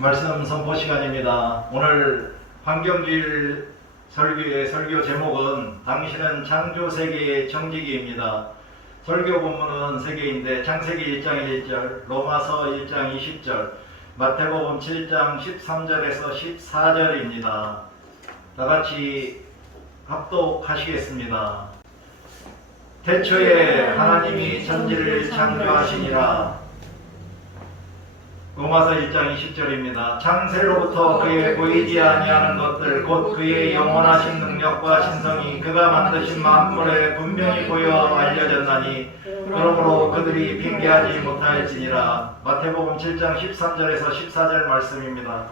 말씀 선포 시간입니다. 오늘 환경주일 설교의 설교 제목은 당신은 창조 세계의 정직이입니다. 설교 본문은 세 개인데 창세기 1장 1절, 로마서 1장 20절, 마태복음 7장 13절에서 14절입니다. 다같이 합독하시겠습니다. 태초에 하나님이 천지를 창조하시니라. 로마서 1장 20절입니다. 창세로부터 그의 보이지 아니하는 것들 곧 그의 영원하신 능력과 신성이 그가 만드신 만물에 분명히 보여 알려졌나니 그러므로 그들이 핑계하지 못할지니라. 마태복음 7장 13절에서 14절 말씀입니다.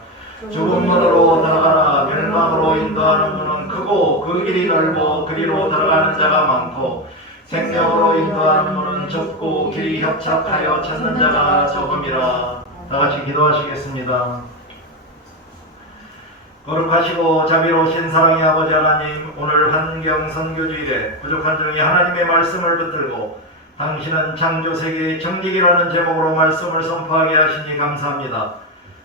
좁은 문으로 들어가라. 멸망으로 인도하는 문은 크고 그 길이 넓어 그리로 들어가는 자가 많고 생명으로 인도하는 문은 좁고 길이 협착하여 찾는 자가 적음이라. 다같이 기도하시겠습니다. 거룩하시고 자비로우신 사랑의 아버지 하나님, 오늘 환경 선교주일에 부족한 중에 하나님의 말씀을 붙들고 당신은 창조세계의 정직이라는 제목으로 말씀을 선포하게 하시니 감사합니다.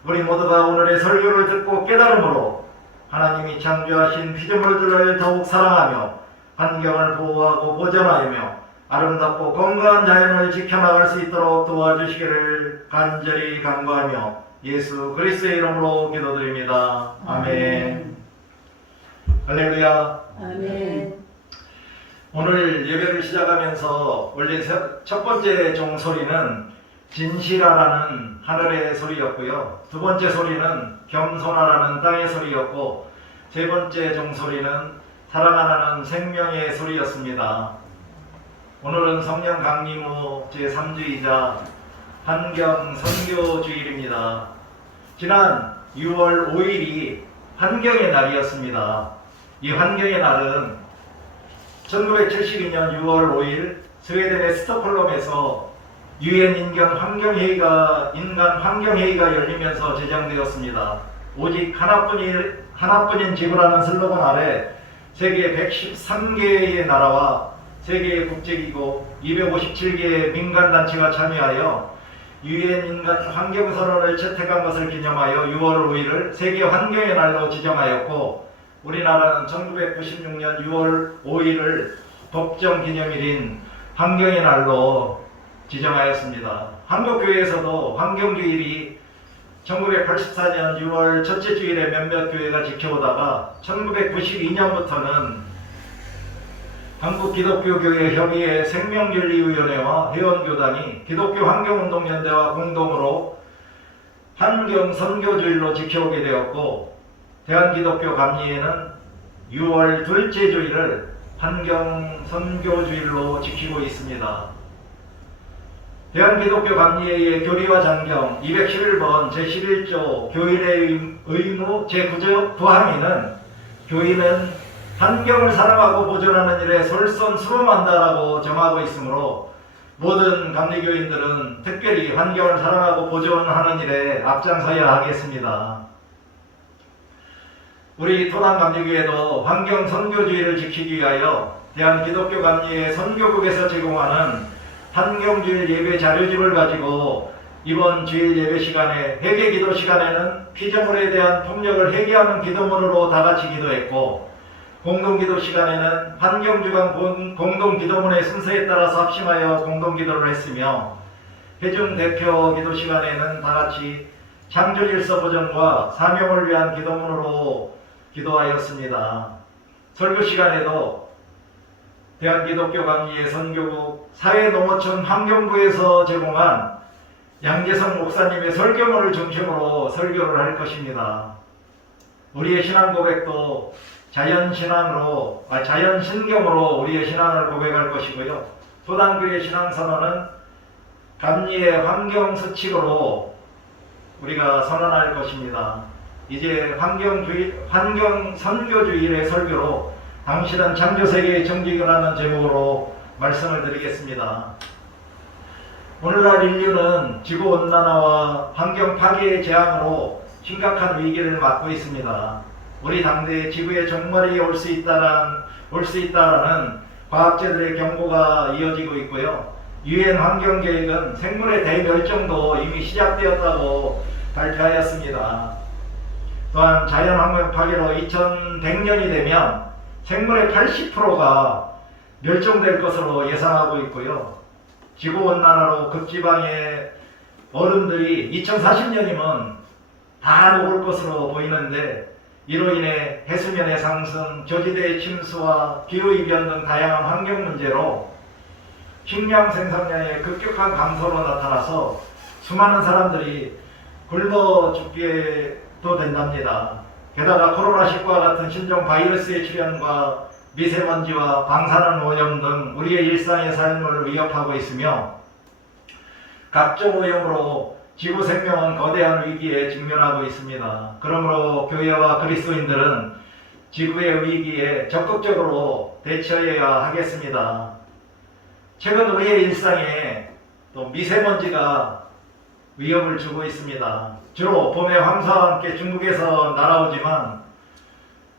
우리 모두가 오늘의 설교를 듣고 깨달음으로 하나님이 창조하신 피조물들을 더욱 사랑하며 환경을 보호하고 보존하며 아름답고 건강한 자연을 지켜나갈 수 있도록 도와주시기를 간절히 간구하며 예수 그리스도의 이름으로 기도드립니다. 아멘. 할렐루야. 아멘. 오늘 예배를 시작하면서 원래 첫 번째 종소리는 진실하라는 하늘의 소리였고요. 두 번째 소리는 겸손하라는 땅의 소리였고, 세 번째 종소리는 사랑하라는 생명의 소리였습니다. 오늘은 성령 강림 후 제3주이자 환경 선교주일입니다. 지난 6월 5일이 환경의 날이었습니다. 이 환경의 날은 1972년 6월 5일 스웨덴의 스톡홀름에서 유엔 인간 환경회의가 열리면서 제정되었습니다. 오직 하나뿐인 지구라는 슬로건 아래 세계 113개의 나라와 세계의 국제기구 257개의 민간단체가 참여하여 유엔 인간 환경선언을 채택한 것을 기념하여 6월 5일을 세계 환경의 날로 지정하였고, 우리나라는 1996년 6월 5일을 법정기념일인 환경의 날로 지정하였습니다. 한국교회에서도 환경주일이 1984년 6월 첫째 주일에 몇몇 교회가 지켜오다가 1992년부터는 한국기독교교회 협의회 생명윤리위원회와 회원교단이 기독교 환경운동연대와 공동으로 환경선교주일로 지켜오게 되었고, 대한기독교감리회는 6월 둘째 주일을 환경선교주일로 지키고 있습니다. 대한기독교감리회의 교리와 장경 211번 제11조 교인의 의무 제9항에는 교인은 환경을 사랑하고 보존하는 일에 솔선수범한다라고 정하고 있으므로 모든 감리교인들은 특별히 환경을 사랑하고 보존하는 일에 앞장서야 하겠습니다. 우리 토남감리교회도 환경선교주의를 지키기 위하여 대한기독교감리회 선교국에서 제공하는 환경주일 예배 자료집을 가지고 이번 주일 예배 시간에 회개기도 시간에는 피조물에 대한 폭력을 회개하는 기도문으로 다같이 기도했고, 공동기도 시간에는 환경주간 공동기도문의 순서에 따라서 합심하여 공동기도를 했으며, 회중 대표 기도 시간에는 다같이 창조질서 보존과 사명을 위한 기도문으로 기도하였습니다. 설교 시간에도 대한기독교감리회 선교국 사회농어촌 환경부에서 제공한 양재성 목사님의 설교문을 중심으로 설교를 할 것입니다. 우리의 신앙 고백도 자연신경으로 우리의 신앙을 고백할 것이고요. 토당교회 신앙선언은 감리의 환경수칙으로 우리가 선언할 것입니다. 이제 환경선교주일의 설교로 당신은 창조세계의 정직이라는 제목으로 말씀을 드리겠습니다. 오늘날 인류는 지구온난화와 환경 파괴의 재앙으로 심각한 위기를 맞고 있습니다. 우리 당대에 지구의 종말이 올 수 있다라는 과학자들의 경고가 이어지고 있고요. 유엔 환경계획은 생물의 대멸종도 이미 시작되었다고 발표하였습니다. 또한 자연환경 파괴로 2100년이 되면 생물의 80%가 멸종될 것으로 예상하고 있고요. 지구온난화로 극지방의 얼음들이 2040년이면 다 녹을 것으로 보이는데, 이로 인해 해수면의 상승, 저지대의 침수와 기후이변 등 다양한 환경 문제로 식량 생산량의 급격한 감소로 나타나서 수많은 사람들이 굶어 죽게도 된답니다. 게다가 코로나19와 같은 신종 바이러스의 출현과 미세먼지와 방사능 오염 등 우리의 일상의 삶을 위협하고 있으며, 각종 오염으로 지구 생명은 거대한 위기에 직면하고 있습니다. 그러므로 교회와 그리스도인들은 지구의 위기에 적극적으로 대처해야 하겠습니다. 최근 우리의 일상에 또 미세먼지가 위협을 주고 있습니다. 주로 봄의 황사와 함께 중국에서 날아오지만,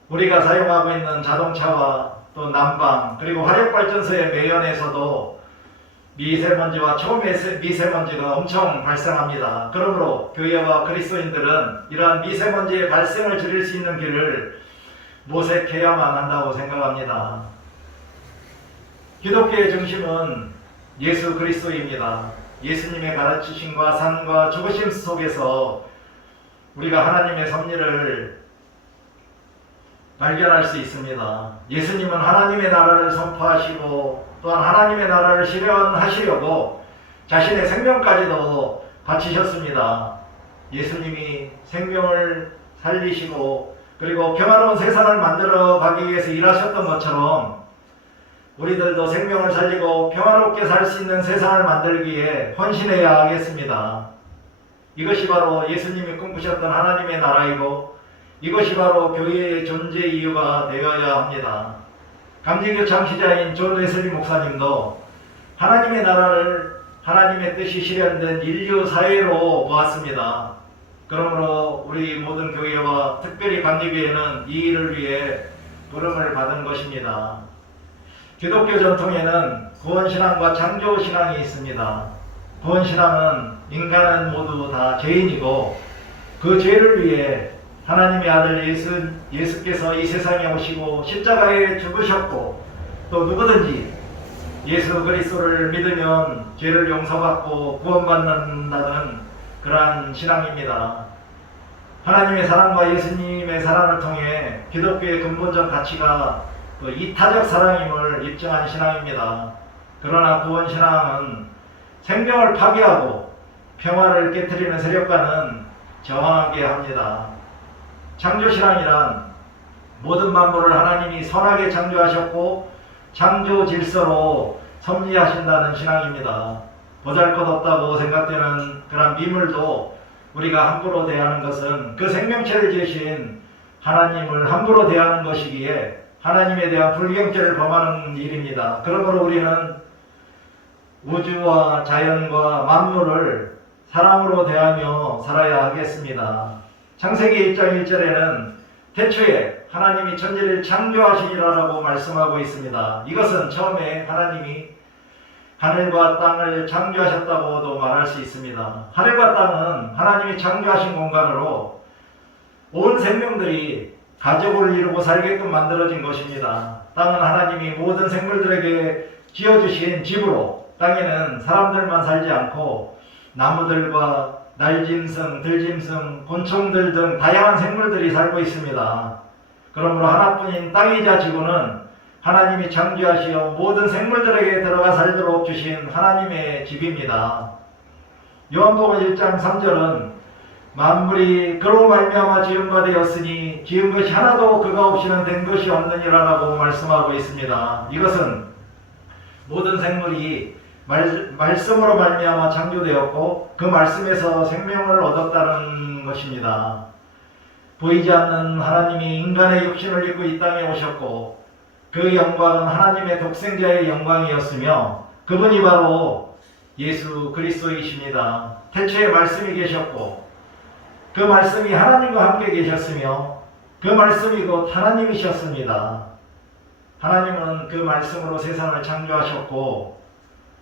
우리가 사용하고 있는 자동차와 또 난방, 그리고 화력발전소의 매연에서도 미세먼지와 초미세먼지가 엄청 발생합니다. 그러므로 교회와 그리스도인들은 이러한 미세먼지의 발생을 줄일 수 있는 길을 모색해야만 한다고 생각합니다. 기독교의 중심은 예수 그리스도입니다. 예수님의 가르치심과 삶과 죽으심 속에서 우리가 하나님의 섭리를 발견할 수 있습니다. 예수님은 하나님의 나라를 선포하시고 또한 하나님의 나라를 실현하시려고 자신의 생명까지도 바치셨습니다. 예수님이 생명을 살리시고 그리고 평화로운 세상을 만들어 가기 위해서 일하셨던 것처럼, 우리들도 생명을 살리고 평화롭게 살 수 있는 세상을 만들기에 헌신해야 하겠습니다. 이것이 바로 예수님이 꿈꾸셨던 하나님의 나라이고, 이것이 바로 교회의 존재 이유가 되어야 합니다. 감리교 창시자인 존 웨슬리 목사님도 하나님의 나라를 하나님의 뜻이 실현된 인류 사회로 보았습니다. 그러므로 우리 모든 교회와 특별히 감리교회는 이 일을 위해 부름을 받은 것입니다. 기독교 전통에는 구원신앙과 창조신앙이 있습니다. 구원신앙은 인간은 모두 다 죄인이고, 그 죄를 위해 하나님의 아들 예수께서 이 세상에 오시고 십자가에 죽으셨고, 또 누구든지 예수 그리스도를 믿으면 죄를 용서받고 구원받는다는 그러한 신앙입니다. 하나님의 사랑과 예수님의 사랑을 통해 기독교의 근본적 가치가 이타적 사랑임을 입증한 신앙입니다. 그러나 구원신앙은 생명을 파괴하고 평화를 깨트리는 세력과는 저항하게 합니다. 창조신앙이란 모든 만물을 하나님이 선하게 창조하셨고 창조 질서로 섭리하신다는 신앙입니다. 보잘것없다고 생각되는 그런 미물도 우리가 함부로 대하는 것은 그 생명체를 지으신 하나님을 함부로 대하는 것이기에 하나님에 대한 불경죄를 범하는 일입니다. 그러므로 우리는 우주와 자연과 만물을 사랑으로 대하며 살아야 하겠습니다. 창세기 1장 1절에는 태초에 하나님이 천지를 창조하시니라라고 말씀하고 있습니다. 이것은 처음에 하나님이 하늘과 땅을 창조하셨다고도 말할 수 있습니다. 하늘과 땅은 하나님이 창조하신 공간으로 온 생명들이 가족을 이루고 살게끔 만들어진 것입니다. 땅은 하나님이 모든 생물들에게 지어주신 집으로, 땅에는 사람들만 살지 않고 나무들과 날짐승, 들짐승, 곤충들 등 다양한 생물들이 살고 있습니다. 그러므로 하나뿐인 땅이자 지구는 하나님이 창조하시어 모든 생물들에게 들어가 살도록 주신 하나님의 집입니다. 요한복음 1장 3절은 만물이 그로 말미암아 지은 바 되었으니 지은 것이 하나도 그가 없이는 된 것이 없느니라라고 말씀하고 있습니다. 이것은 모든 생물이 말씀으로 말미암아 창조되었고 그 말씀에서 생명을 얻었다는 것입니다. 보이지 않는 하나님이 인간의 육신을 입고 이 땅에 오셨고 그 영광은 하나님의 독생자의 영광이었으며 그분이 바로 예수 그리스도이십니다. 태초에 말씀이 계셨고 그 말씀이 하나님과 함께 계셨으며 그 말씀이 곧 하나님이셨습니다. 하나님은 그 말씀으로 세상을 창조하셨고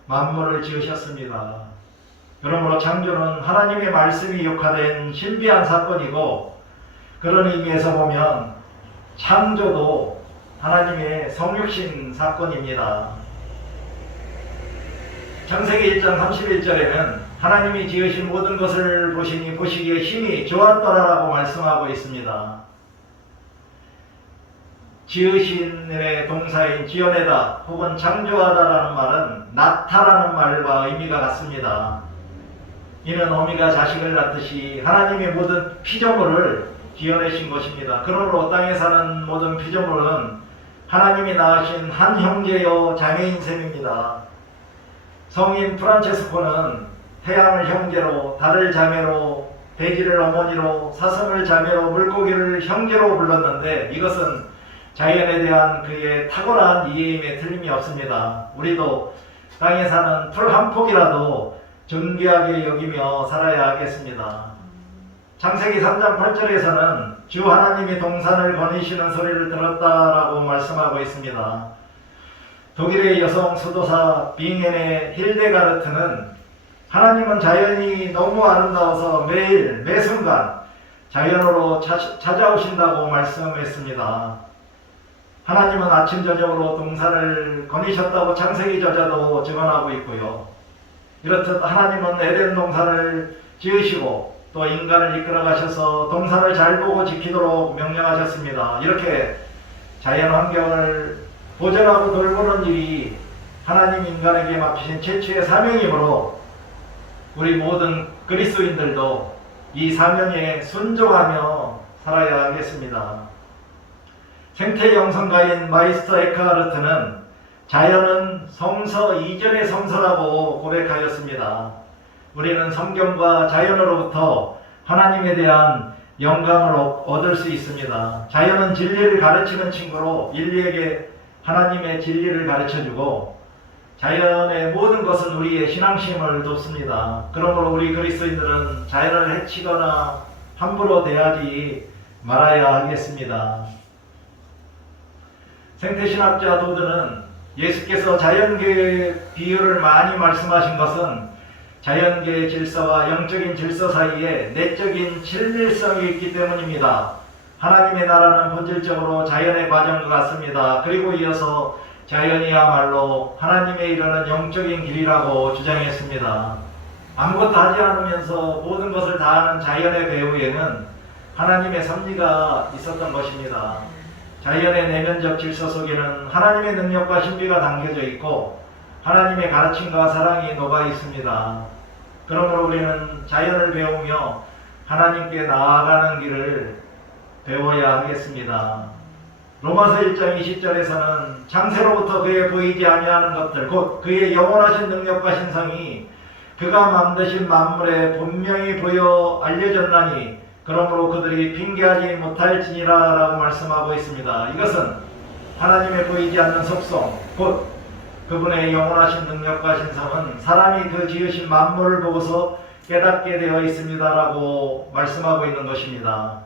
만물을 지으셨습니다. 그러므로 창조는 하나님의 말씀이 역화된 신비한 사건이고, 그런 의미에서 보면 창조도 하나님의 성육신 사건입니다. 창세기 1장 31절에는 하나님이 지으신 모든 것을 보시니 보시기에 힘이 좋았더라라고 말씀하고 있습니다. 지으신의 동사인 지어내다 혹은 창조하다라는 말은 낳다라는 말과 의미가 같습니다. 이는 어미가 자식을 낳듯이 하나님의 모든 피조물을 지어내신 것입니다. 그러므로 땅에 사는 모든 피조물은 하나님이 낳으신 한 형제여 자매인 셈입니다. 성인 프란체스코는 태양을 형제로, 달을 자매로, 대지를 어머니로, 사슴을 자매로, 물고기를 형제로 불렀는데 이것은 자연에 대한 그의 탁월한 이해임에 틀림이 없습니다. 우리도 땅에 사는 풀 한 폭이라도 존귀하게 여기며 살아야 하겠습니다. 창세기 3장 8절에서는 주 하나님이 동산을 거니시는 소리를 들었다라고 말씀하고 있습니다. 독일의 여성 수도사 빙헨의 힐데가르트는 하나님은 자연이 너무 아름다워서 매일 매순간 자연으로 찾아오신다고 말씀했습니다. 하나님은 아침 저녁으로 동산을 거니셨다고 창세기 저자도 증언하고 있고요. 이렇듯 하나님은 에덴 동산을 지으시고 또 인간을 이끌어 가셔서 동산을 잘 보고 지키도록 명령하셨습니다. 이렇게 자연 환경을 보존하고 돌보는 일이 하나님 인간에게 맡기신 최초의 사명이므로 우리 모든 그리스도인들도 이 사명에 순종하며 살아야 하겠습니다. 생태 영성가인 마이스터 에크하르트는 자연은 성서 이전의 성서라고 고백하였습니다. 우리는 성경과 자연으로부터 하나님에 대한 영감을 얻을 수 있습니다. 자연은 진리를 가르치는 친구로 인류에게 하나님의 진리를 가르쳐주고 자연의 모든 것은 우리의 신앙심을 돕습니다. 그러므로 우리 그리스도인들은 자연을 해치거나 함부로 대하지 말아야 하겠습니다. 생태신학자 도드는 예수께서 자연계의 비유를 많이 말씀하신 것은 자연계의 질서와 영적인 질서 사이에 내적인 친밀성이 있기 때문입니다. 하나님의 나라는 본질적으로 자연의 과정과 같습니다. 그리고 이어서 자연이야말로 하나님에 이르는 영적인 길이라고 주장했습니다. 아무것도 하지 않으면서 모든 것을 다 하는 자연의 배후에는 하나님의 섭리가 있었던 것입니다. 자연의 내면적 질서 속에는 하나님의 능력과 신비가 담겨져 있고 하나님의 가르침과 사랑이 녹아 있습니다. 그러므로 우리는 자연을 배우며 하나님께 나아가는 길을 배워야 하겠습니다. 로마서 1장 20절에서는 창세로부터 그의 보이지 아니하는 것들 곧 그의 영원하신 능력과 신성이 그가 만드신 만물에 분명히 보여 알려졌나니 그러므로 그들이 핑계하지 못할지니라 라고 말씀하고 있습니다. 이것은 하나님의 보이지 않는 속성 곧 그분의 영원하신 능력과 신성은 사람이 그 지으신 만물을 보고서 깨닫게 되어 있습니다 라고 말씀하고 있는 것입니다.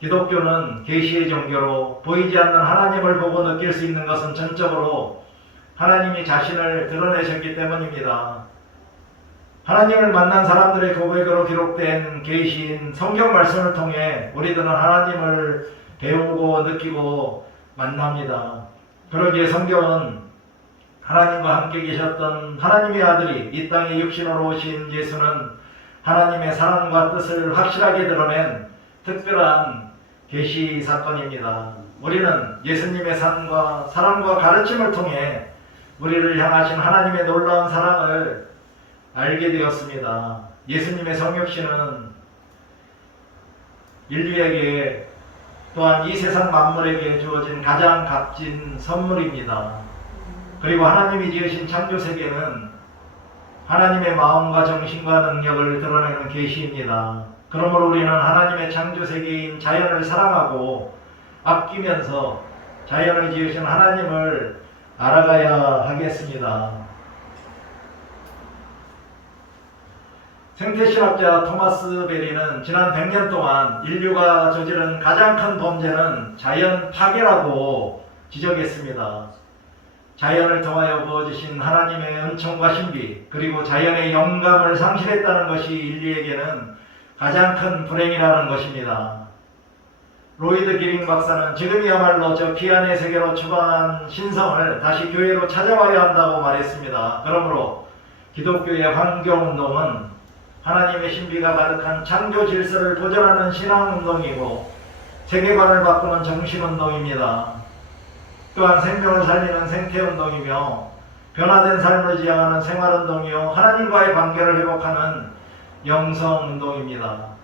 기독교는 계시의 종교로 보이지 않는 하나님을 보고 느낄 수 있는 것은 전적으로 하나님이 자신을 드러내셨기 때문입니다. 하나님을 만난 사람들의 고백으로 기록된 계시인 성경 말씀을 통해 우리들은 하나님을 배우고 느끼고 만납니다. 그러기에 성경은 하나님과 함께 계셨던 하나님의 아들이 이 땅에 육신으로 오신 예수는 하나님의 사랑과 뜻을 확실하게 드러낸 특별한 계시 사건입니다. 우리는 예수님의 삶과 사랑과 가르침을 통해 우리를 향하신 하나님의 놀라운 사랑을 알게 되었습니다. 예수님의 성육신은 인류에게 또한 이 세상 만물에게 주어진 가장 값진 선물입니다. 그리고 하나님이 지으신 창조세계는 하나님의 마음과 정신과 능력을 드러내는 계시입니다. 그러므로 우리는 하나님의 창조세계인 자연을 사랑하고 아끼면서 자연을 지으신 하나님을 알아가야 하겠습니다. 생태신학자 토마스 베리는 지난 100년 동안 인류가 저지른 가장 큰 범죄는 자연 파괴라고 지적했습니다. 자연을 통하여 부어주신 하나님의 은총과 신비, 그리고 자연의 영감을 상실했다는 것이 인류에게는 가장 큰 불행이라는 것입니다. 로이드 기링 박사는 지금이야말로 저 피안의 세계로 추방한 신성을 다시 교회로 찾아와야 한다고 말했습니다. 그러므로 기독교의 환경운동은 하나님의 신비가 가득한 창조 질서를 보존하는 신앙운동이고 세계관을 바꾸는 정신운동입니다. 또한 생명을 살리는 생태운동이며 변화된 삶을 지향하는 생활운동이요 하나님과의 관계를 회복하는 영성운동입니다.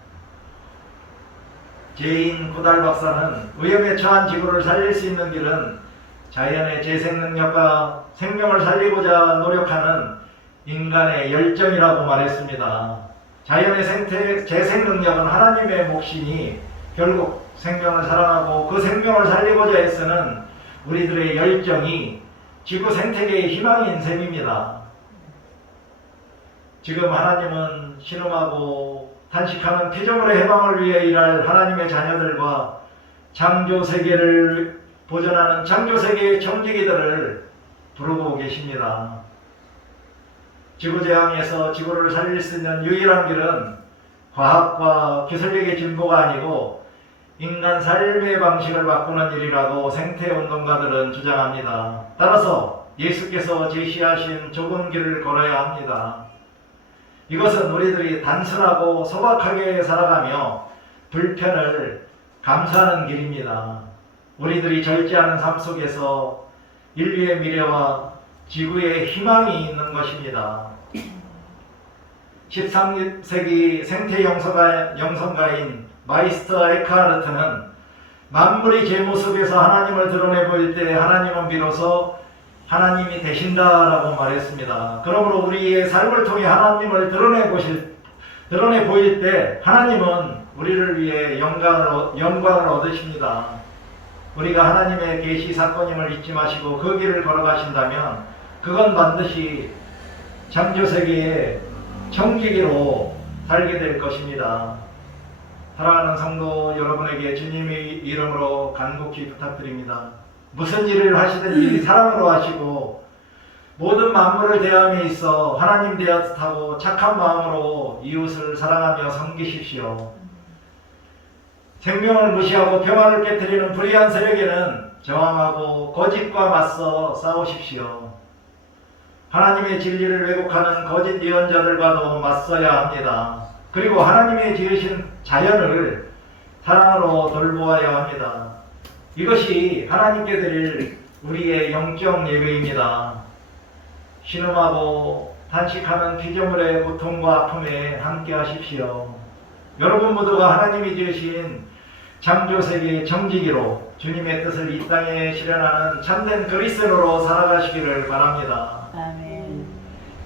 제인 고달 박사는 위험에 처한 지구를 살릴 수 있는 길은 자연의 재생 능력과 생명을 살리고자 노력하는 인간의 열정이라고 말했습니다. 자연의 재생 능력은 하나님의 몫이니 결국 생명을 사랑하고 그 생명을 살리고자 애쓰는 우리들의 열정이 지구 생태계의 희망인 셈입니다. 지금 하나님은 신음하고 탄식하는 피조물의 해방을 위해 일할 하나님의 자녀들과 창조 세계를 보존하는 창조 세계의 청지기들을 부르고 계십니다. 지구 재앙에서 지구를 살릴 수 있는 유일한 길은 과학과 기술력의 진보가 아니고 인간 삶의 방식을 바꾸는 일이라고 생태운동가들은 주장합니다. 따라서 예수께서 제시하신 좁은 길을 걸어야 합니다. 이것은 우리들이 단순하고 소박하게 살아가며 불편을 감수하는 길입니다. 우리들이 절제하는 삶 속에서 인류의 미래와 지구의 희망이 있는 것입니다. 13세기 생태 영성가인 마이스터 에크하르트는 만물이 제 모습에서 하나님을 드러내 보일 때 하나님은 비로소 하나님이 되신다라고 말했습니다. 그러므로 우리의 삶을 통해 하나님을 드러내 보일 때 하나님은 우리를 위해 영광을 얻으십니다. 우리가 하나님의 계시 사건임을 잊지 마시고 그 길을 걸어가신다면 그건 반드시 창조세계의 청지기로 살게 될 것입니다. 사랑하는 성도 여러분에게 주님의 이름으로 간곡히 부탁드립니다. 무슨 일을 하시든지 사랑으로 하시고 모든 만물을 대함에 있어 하나님 되었다고 착한 마음으로 이웃을 사랑하며 섬기십시오. 생명을 무시하고 평안을 깨뜨리는 불의한 세력에는 저항하고 거짓과 맞서 싸우십시오. 하나님의 진리를 왜곡하는 거짓 예언자들과도 맞서야 합니다. 그리고 하나님의 지으신 자연을 사랑으로 돌보아야 합니다. 이것이 하나님께 드릴 우리의 영적 예배입니다. 신음하고 탄식하는 피조물의 고통과 아픔에 함께 하십시오. 여러분 모두가 하나님이 지으신 창조세계의 청지기로 주님의 뜻을 이 땅에 실현하는 참된 그리스도로 살아가시기를 바랍니다. 아멘.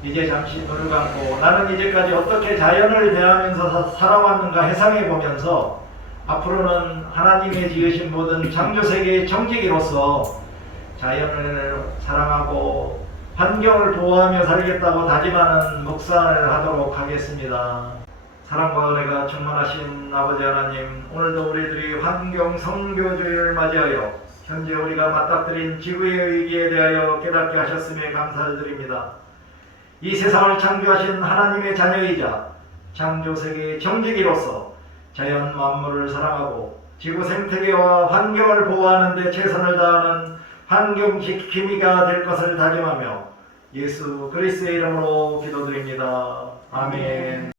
이제 잠시 눈을 감고 나는 이제까지 어떻게 자연을 대하면서 살아왔는가 회상해 보면서 앞으로는 하나님의 지으신 모든 창조세계의 청지기로서 자연을 사랑하고 환경을 보호하며 살겠다고 다짐하는 묵상을 하도록 하겠습니다. 사랑과 은혜가 충만하신 아버지 하나님, 오늘도 우리들이 환경 선교주의를 맞이하여 현재 우리가 맞닥뜨린 지구의 위기에 대하여 깨닫게 하셨음에 감사를 드립니다. 이 세상을 창조하신 하나님의 자녀이자 창조세계의 청지기로서 자연 만물을 사랑하고 지구 생태계와 환경을 보호하는 데 최선을 다하는 환경 지킴이가 될 것을 다짐하며 예수 그리스도의 이름으로 기도드립니다. 아멘.